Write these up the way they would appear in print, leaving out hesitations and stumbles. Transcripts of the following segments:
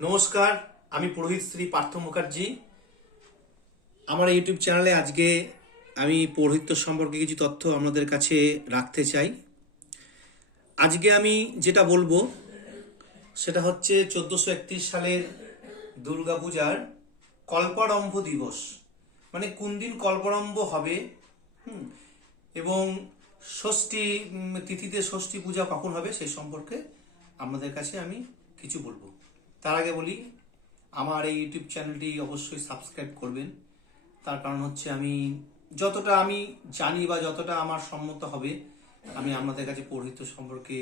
নমস্কার, আমি পুরোহিত শ্রী পার্থ মুখার্জি। আমার ইউটিউব চ্যানেলে আজকে আমি পৌরোহিত্য সম্পর্কে কিছু তথ্য আপনাদের কাছে রাখতে চাই। আজকে আমি যেটা বলবো সেটা হচ্ছে 1431 সালের দুর্গাপূজার কল্পারম্ভ দিবস, মানে কোন দিন কল্পারম্ভ হবে এবং ষষ্ঠী তিথিতে ষষ্ঠী পূজা কখন হবে সেই সম্পর্কে আপনাদের কাছে আমি কিছু বলবো। তার আগে বলি, আমার এই ইউটিউব চ্যানেলটি অবশ্যই সাবস্ক্রাইব করবেন। তার কারণ হচ্ছে আমি যতটা আমি জানি বা যতটা আমার সম্মত হবে আমি আপনাদের কাছে পৌরোহিত্য সম্পর্কে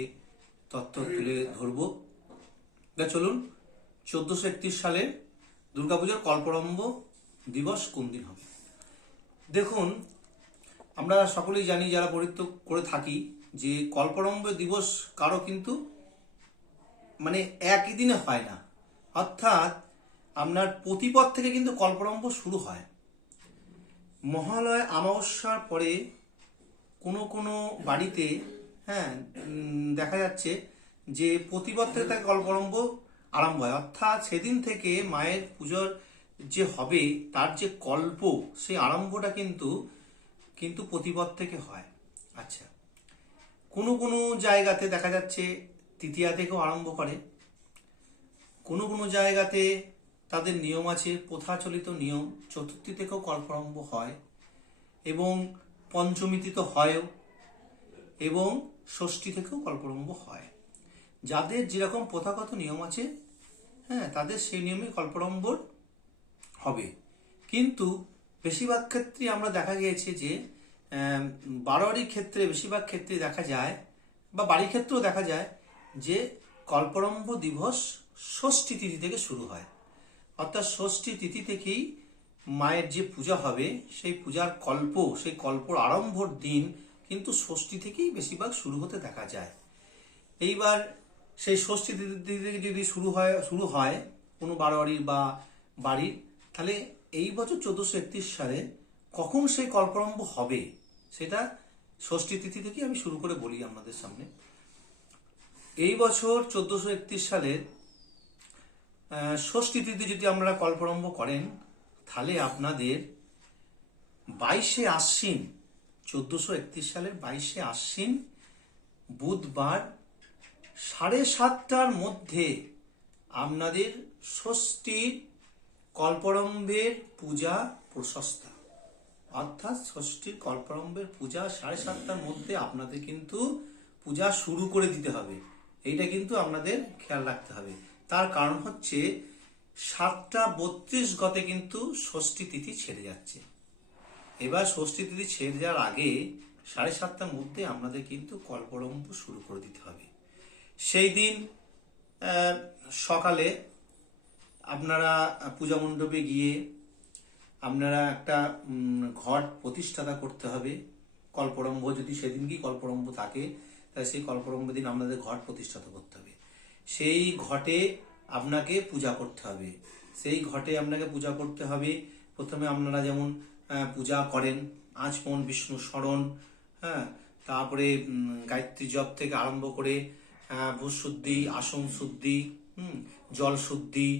তথ্য তুলে ধরবো। চলুন, 1431 সালে দুর্গাপূজার কল্পারম্ভ দিবস কোন দিন হবে। দেখুন, আমরা সকলেই জানি যারা পৌরোহিত্য করে থাকি যে কল্পারম্ভ দিবস কারো কিন্তু মানে একই দিনে হয় না। অর্থাৎ আপনার প্রতিপদ থেকে কিন্তু কল্পারম্ভ শুরু হয়। মহালয় অমাবস্যার পরে কোনো কোনো বাড়িতে দেখা যাচ্ছে যে প্রতিপদ থেকে তার কল্পারম্ভ আরম্ভ হয়। অর্থাৎ সেদিন থেকে মায়ের পুজোর যে হবে তার যে কল্প, সেই আরম্ভটা কিন্তু কিন্তু প্রতিপদ থেকে হয়। আচ্ছা, কোনো কোনো জায়গাতে দেখা যাচ্ছে তৃতীয়া থেকেও আরম্ভ করে, কোনো কোনো জায়গাতে তাদের নিয়ম আছে, প্রথাচলিত নিয়ম, চতুর্থী থেকেও কল্পারম্ভ হয় এবং পঞ্চমীতে তো হয়ও, এবং ষষ্ঠী থেকেও কল্পারম্ভ হয়। যাদের যেরকম প্রথাগত নিয়ম আছে তাদের সেই নিয়মে কল্পারম্ভ হবে। কিন্তু বেশিরভাগ ক্ষেত্রে আমরা দেখা গিয়েছে যে বারোয়ারির ক্ষেত্রে বেশিরভাগ ক্ষেত্রে দেখা যায় বা বাড়ির ক্ষেত্রেও দেখা যায় যে কল্পারম্ভ দিবস ষষ্ঠী তিথি থেকে শুরু হয়। অর্থাৎ ষষ্ঠী তিথি থেকেই মায়ের যে পূজা হবে সেই পূজার কল্প, সেই কল্পর আরম্ভর দিন কিন্তু ষষ্ঠী থেকেই বেশিরভাগ শুরু হতে দেখা যায়। এইবার সেই ষষ্ঠী তিথি থেকে যদি শুরু হয় কোনো বারোয়ারির বা বাড়ির, তাহলে এই বছর 1431 সালে কখন সেই কল্পারম্ভ হবে সেটা ষষ্ঠী তিথি থেকে আমি শুরু করে বলি আপনাদের সামনে। এই বছর 1431 সালের ষষ্ঠী তিথি যদি আপনারা কল্পারম্ভ করেন তাহলে আপনাদের 22শে আশ্বিন, 1431 সালের 22শে আশ্বিন বুধবার 7:30টার মধ্যে আপনাদের ষষ্ঠীর কল্পারম্ভের পূজা প্রশস্তা। অর্থাৎ ষষ্ঠীর কল্পারম্ভের পূজা 7:30টার মধ্যে আপনাদের কিন্তু পূজা শুরু করে দিতে হবে। এইটা কিন্তু আপনাদের খেয়াল রাখতে হবে। তার কারণ হচ্ছে 7:32 গতে কিন্তু ষষ্ঠী তিথি ছেড়ে যাচ্ছে। এবার ষষ্ঠী তিথি ছেড়ে যাওয়ার আগে 7:30টার মধ্যে আপনাদের কিন্তু কল্পারম্ভ শুরু করে দিতে হবে। সেই দিন সকালে আপনারা পূজা মণ্ডপে গিয়ে আপনারা একটা ঘট প্রতিষ্ঠাতা করতে হবে। কল্পারম্ভ যদি সেদিন কি কল্পারম্ভ থাকে তাহলে সেই কল্পারম্ভ দিন আপনাদের ঘট প্রতিষ্ঠাতা করতে হবে। সেই ঘটে আপনাকে পূজা করতে হবে। সেই ঘটে আপনাকে পূজা করতে হবে। প্রথমে আপনারা যেমন পূজা করেন আচমন বিষ্ণু স্মরণ, তারপরে গায়ত্রী জপ থেকে আরম্ভ করে ভূ শুদ্ধি, আসন শুদ্ধি, জল শুদ্ধি,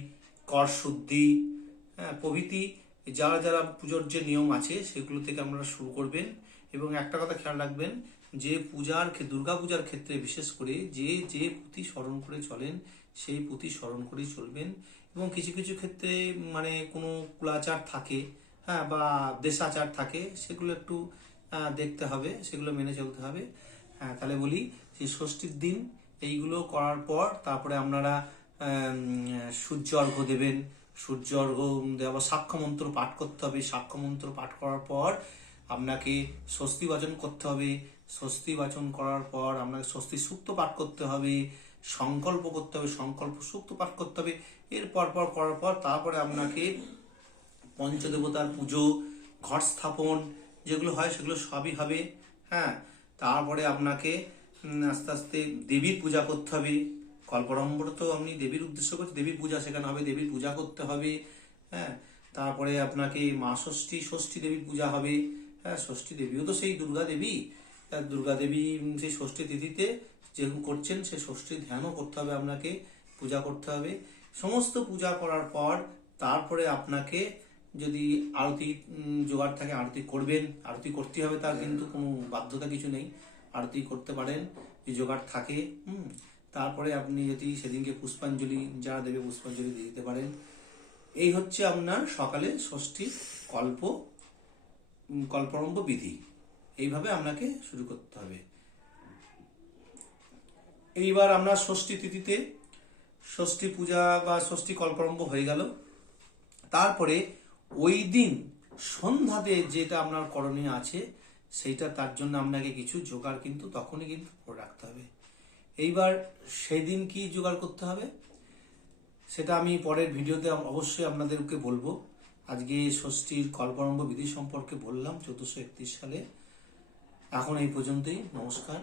কর শুদ্ধি প্রভৃতি যারা যারা পুজোর যে নিয়ম আছে সেগুলো থেকে আপনারা শুরু করবেন। এবং একটা কথা খেয়াল রাখবেন যে দুর্গা পূজার ক্ষেত্রে বিশেষ করে যে যে পুঁথি স্মরণ করে চলেন সেই পুঁথি স্মরণ করেই চলবেন। এবং কিছু কিছু ক্ষেত্রে মানে কোনো কুলাচার থাকে বা দেশাচার থাকে, সেগুলো একটু দেখতে হবে, সেগুলো মেনে চলতে হবে। তাহলে বলি যে ষষ্ঠীর দিন এইগুলো করার পর তারপরে আপনারা সূর্য অর্ঘ্য দেবেন। সূর্য অর্ঘ্য দেওয়া, সাক্ষ্য মন্ত্র পাঠ করতে হবে। সাক্ষ্য মন্ত্র পাঠ করার পর আপনাকে স্বস্তি বাচন করতে হবে। স্বস্তি বাচন করার পর আপনাকে স্বস্তি সূক্ত পাঠ করতে হবে, সংকল্প করতে হবে, সংকল্প সূক্ত পাঠ করতে হবে। এর পর করার পর তারপরে আপনাকে পঞ্চদেবতার পুজো, ঘট স্থাপন যেগুলো হয় সেগুলো সবই হবে। তারপরে আপনাকে আস্তে আস্তে দেবীর পূজা করতে হবে। কল্পারম্ভ তো আপনি দেবীর উদ্দেশ্য করছে, দেবীর পূজা সেখানে হবে, দেবীর পূজা করতে হবে। তারপরে আপনাকে মা ষষ্ঠী দেবীর পূজা হবে। ষষ্ঠী দেবীও তো সেই দুর্গা দেবী। দুর্গা দেবী সেই ষষ্ঠী তিথিতে যেরকম করছেন সেই ষষ্ঠীর ধ্যানও করতে হবে, আপনাকে পূজা করতে হবে। সমস্ত পূজা করার পর তারপরে আপনাকে যদি আরতি জোগাড় থাকে আরতি করবেন, আরতি করতে হবে, তার কিন্তু কোনো বাধ্যতা কিছু নেই, আরতি করতে পারেন যদি জোগাড় থাকে। তারপরে আপনি যদি সেদিনকে পুষ্পাঞ্জলি যারা দেবে পুষ্পাঞ্জলি দিয়ে দিতে পারেন। এই হচ্ছে আপনার সকালে ষষ্ঠী কল্পারম্ভ বিধি। এইভাবে আপনাকে শুরু করতে হবে। এইবার আমরা ষষ্ঠী তিথিতে ষষ্ঠী পূজা বা ষষ্ঠী কল্পারম্ভ হয়ে গেল। তারপরে ওই দিন সন্ধ্যাতে যেটা আপনার করণীয় আছে সেইটা, তার জন্য আপনাকে কিছু জোগাড় কিন্তু তখনই কিন্তু করে রাখতে হবে। এইবার সেই দিন কি জোগাড় করতে হবে সেটা আমি পরের ভিডিওতে অবশ্যই আপনাদেরকে বলবো। আজকে ষষ্ঠীর কল্পারম্ভ বিধি সম্পর্কে বললাম 1431 সালে। এখন এই পর্যন্তই। নমস্কার।